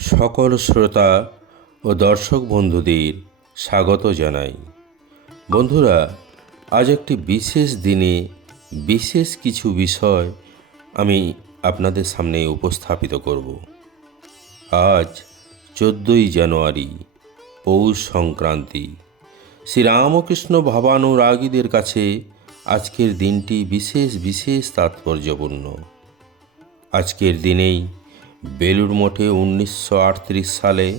সকল শ্রোতা ও দর্শক বন্ধুদের স্বাগত জানাই। বন্ধুরা, আজ একটি বিশেষ দিনে বিশেষ কিছু বিষয় আমি আপনাদের সামনে উপস্থাপিত করব। আজ চোদ্দোই জানুয়ারি, পৌষ সংক্রান্তি। শ্রীরামকৃষ্ণ ভাবানুরাগীদের কাছে আজকের দিনটি বিশেষ বিশেষ তাৎপর্যপূর্ণ। আজকের দিনেই বেলুর মঠে উনিশশো আটত্রিশ সালে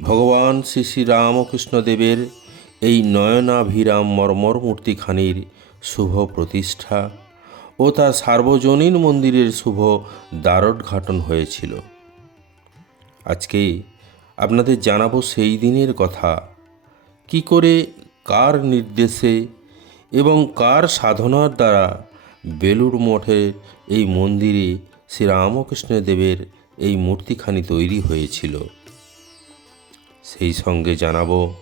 ভগবান শ্রী শ্রী রামকৃষ্ণদেবের এই নয়নাভিরাম মর্মর মূর্তিখানির শুভ প্রতিষ্ঠা ও তার সার্বজনীন মন্দিরের শুভ দ্বারোদ্ঘাটন হয়েছিল। আজকে আপনাদের জানাব সেই দিনের কথা। কি করে, কার নির্দেশে এবং কার সাধনার দ্বারা বেলুর মঠের এই মন্দিরে শ্রীরামকৃষ্ণ দেবের এই মূর্তিখানি তৈরি হয়েছিল। সেই সঙ্গে জানাব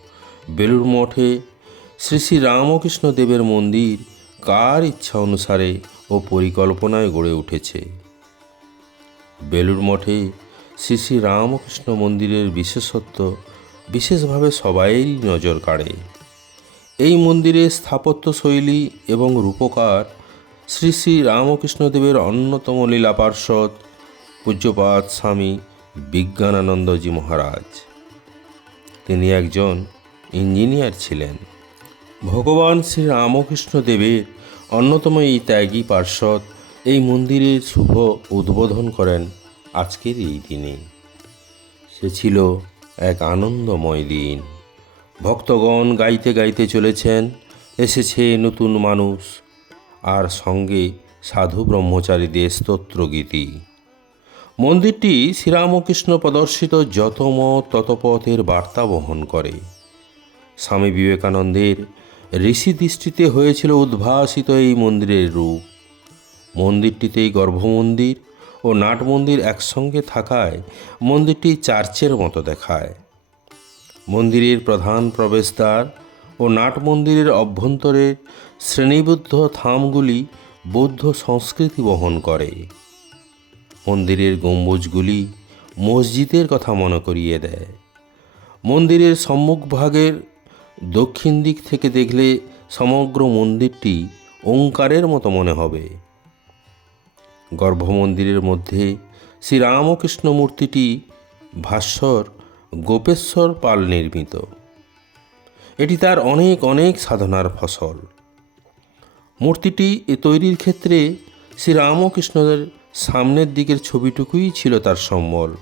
বেলুর মঠে শ্রী শ্রী রামকৃষ্ণ দেবের মন্দির কার ইচ্ছা অনুসারে ও পরিকল্পনায় গড়ে উঠেছে। বেলুর মঠে শ্রী শ্রী রামকৃষ্ণ মন্দিরের বিশেষত্ব বিশেষভাবে সবাইয়েরই নজর কাড়ে। এই মন্দিরের স্থাপত্য শৈলী এবং রূপকার শ্রী শ্রী রামকৃষ্ণদেবের অন্যতম লীলা পার্ষদ পূজ্যপাত স্বামী বিজ্ঞানানন্দজি মহারাজ। তিনি একজন ইঞ্জিনিয়ার ছিলেন। ভগবান শ্রী রামকৃষ্ণ দেবের অন্যতম এই ত্যাগী পার্শ্বদ এই মন্দিরের শুভ উদ্বোধন করেন আজকের এই দিনে। সে ছিল এক আনন্দময় দিন। ভক্তগণ গাইতে গাইতে চলেছেন, এসেছে নতুন মানুষ। আর সঙ্গে সাধু ব্রহ্মচারীদের স্তোত্রগীতি। মন্দিরটি শ্রীরামকৃষ্ণ প্রদর্শিত যত ততপথের বার্তা বহন করে। স্বামী বিবেকানন্দের ঋষি দৃষ্টিতে হয়েছিল উদ্ভাসিত এই মন্দিরের রূপ। মন্দিরটিতেই গর্ভমন্দির ও নাট মন্দির একসঙ্গে থাকায় মন্দিরটি চার্চের মতো দেখায়। মন্দিরের প্রধান প্রবেশদ্বার ও নাট মন্দিরের অভ্যন্তরে শ্রেণীবদ্ধ থামগুলি বৌদ্ধ সংস্কৃতি বহন করে। মন্দিরের গম্বুজগুলি মসজিদের কথা মনে করিয়ে দেয়। মন্দিরের সম্মুখভাগের দক্ষিণ দিক থেকে দেখলে সমগ্র মন্দিরটি ওঙ্কারের মতো মনে হবে। গর্ভমন্দিরের মধ্যে শ্রীরামকৃষ্ণ মূর্তিটি ভাস্বর, গোপেশ্বর পাল নির্মিত। এটি তার অনেক অনেক সাধনার ফসল। মূর্তিটি তৈরির ক্ষেত্রে শ্রীরামকৃষ্ণের সামনের দিকের ছবিটুকুই ছিল তার সম্বল।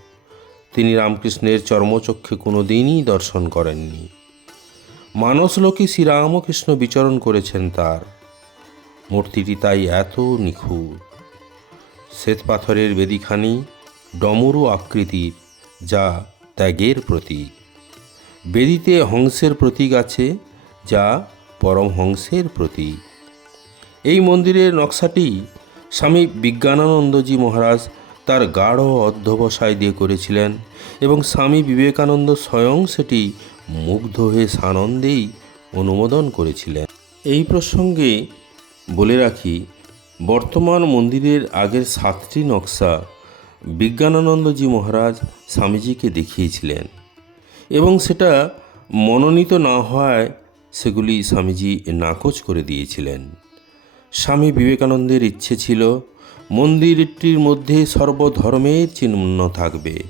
তিনি রামকৃষ্ণের চর্মচক্ষে কোনো দিনই দর্শন করেননি। মানসলোকে শ্রীরামকৃষ্ণ বিচরণ করেছেন তার। মূর্তিটি তাই এত নিখুঁত। শ্বেত পাথরের বেদিখানি ডমরু আকৃতির, যা ত্যাগের প্রতীক। বেদিতে হংসের প্রতীক আছে, যা পরমহংসের প্রতীক। এই মন্দিরের নকশাটি স্বামী বিজ্ঞানানন্দজি মহারাজ তার গাঢ় অধ্যবসায় দিয়ে করেছিলেন এবং স্বামী বিবেকানন্দ স্বয়ং সেটি মুগ্ধ হয়ে সানন্দেই অনুমোদন করেছিলেন। এই প্রসঙ্গে বলে রাখি, বর্তমান মন্দিরের আগের সাতটি নকশা বিজ্ঞানানন্দজি মহারাজ স্বামীজিকে দেখিয়েছিলেন এবং সেটা মনোনীত না হওয়ায় সেগুলি স্বামীজি নাকচ করে দিয়েছিলেন। স্বামী বিবেকানন্দের ইচ্ছে ছিল মন্দিরটির মধ্যে সর্বধর্মের চিহ্ন থাকবে।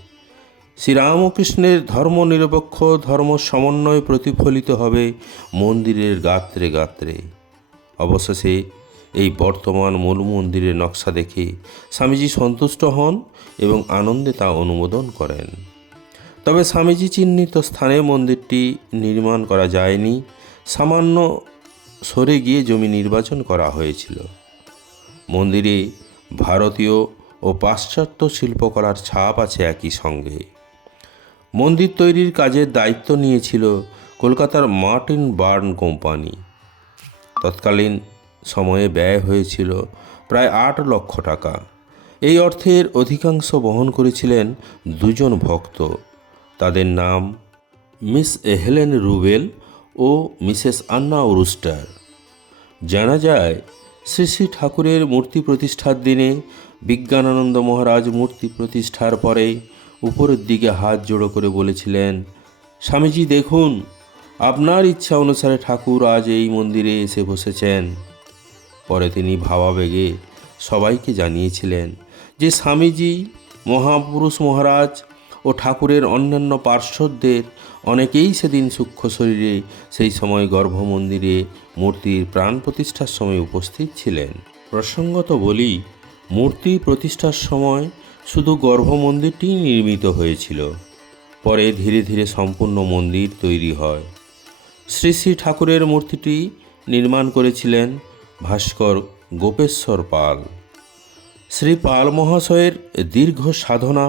শ্রীরামকৃষ্ণের ধর্মনিরপেক্ষ ধর্ম সমন্বয় প্রতিফলিত হবে মন্দিরের গাত্রে গাত্রে। অবশেষে এই বর্তমান মূল মন্দিরের নকশা দেখে স্বামীজি সন্তুষ্ট হন এবং আনন্দে তা অনুমোদন করেন। তবে স্বামীজি চিহ্নিত স্থানে মন্দিরটি নির্মাণ করা যায়নি। সামান্য সরে গিয়ে জমি নির্বাচন করা হয়েছিল। মন্দিরে ভারতীয় ও পাশ্চাত্য শিল্পকলার ছাপ আছে একই সঙ্গে। মন্দির তৈরির কাজের দায়িত্ব নিয়েছিল কলকাতার মার্টিন বার্ন কোম্পানি। তৎকালীন সময়ে ব্যয় হয়েছিল প্রায় আট লক্ষ টাকা। এই অর্থের অধিকাংশ বহন করেছিলেন দুজন ভক্ত। তাদের নাম মিস হেলেন রুবেল ও মিসেস আন্না রুস্টার। জানা যায়, শ্রী শ্রী ঠাকুরের মূর্তি প্রতিষ্ঠার দিনে বিজ্ঞানানন্দ মহারাজ মূর্তি প্রতিষ্ঠার পরে উপরের দিকে হাত জোড়ো করে বলেছিলেন, স্বামীজি, দেখুন, আপনার ইচ্ছা অনুসারে ঠাকুর আজ এই মন্দিরে এসে বসেছেন। পরে তিনি ভাবাবেগে সবাইকে জানিয়েছিলেন যে স্বামীজি মহাপুরুষ মহারাজ ও ঠাকুরের অন্যান্য পার্শ্বদের, অনেকেই সেদিন সূক্ষ্ম শরীরে, সেই সময় গর্ভমন্দিরে মূর্তির প্রাণ প্রতিষ্ঠার সময় উপস্থিত ছিলেন। প্রসঙ্গত বলি, মূর্তি প্রতিষ্ঠার সময় শুধু গর্ভমন্দিরটি নির্মিত হয়েছিল, পরে ধীরে ধীরে সম্পূর্ণ মন্দির তৈরি হয়। শ্রী শ্রী ঠাকুরের মূর্তিটি নির্মাণ করেছিলেন ভাস্কর গোপেশ্বর পাল। শ্রী পাল মহাশয়ের দীর্ঘ সাধনা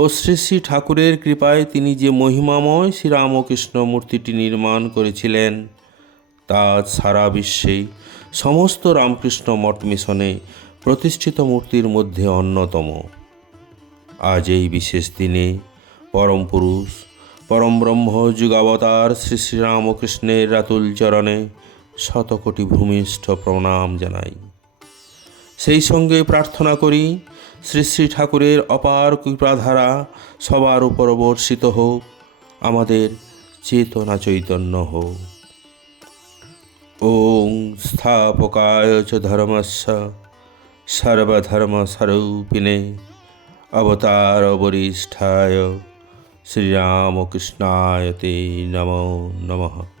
ও শ্রী শ্রী ঠাকুরের কৃপায় তিনি যে মহিমাময় শ্রীরামকৃষ্ণ মূর্তিটি নির্মাণ করেছিলেন, তা সারা বিশ্বে সমস্ত রামকৃষ্ণ মঠ মিশনে প্রতিষ্ঠিত মূর্তির মধ্যে অন্যতম। আজ এই বিশেষ দিনে পরম পুরুষ, পরম ব্রহ্ম যুগাবতার শ্রী শ্রীরামকৃষ্ণের রাতুল চরণে শতকোটি ভূমিষ্ঠ প্রণাম জানাই। সেই সঙ্গে প্রার্থনা করি, শ্রী শ্রী ঠাকুরের অপার কৃপাধারা সবার উপর বর্ষিত হোক, আমাদের চেতনা চৈতন্য হোক। ওং স্থাপকায় চ ধর্মস্য সর্বধর্মস্বরূপিণে অবতার বরিষ্ঠায়, শ্রীরামকৃষ্ণায় তে নমো নমঃ।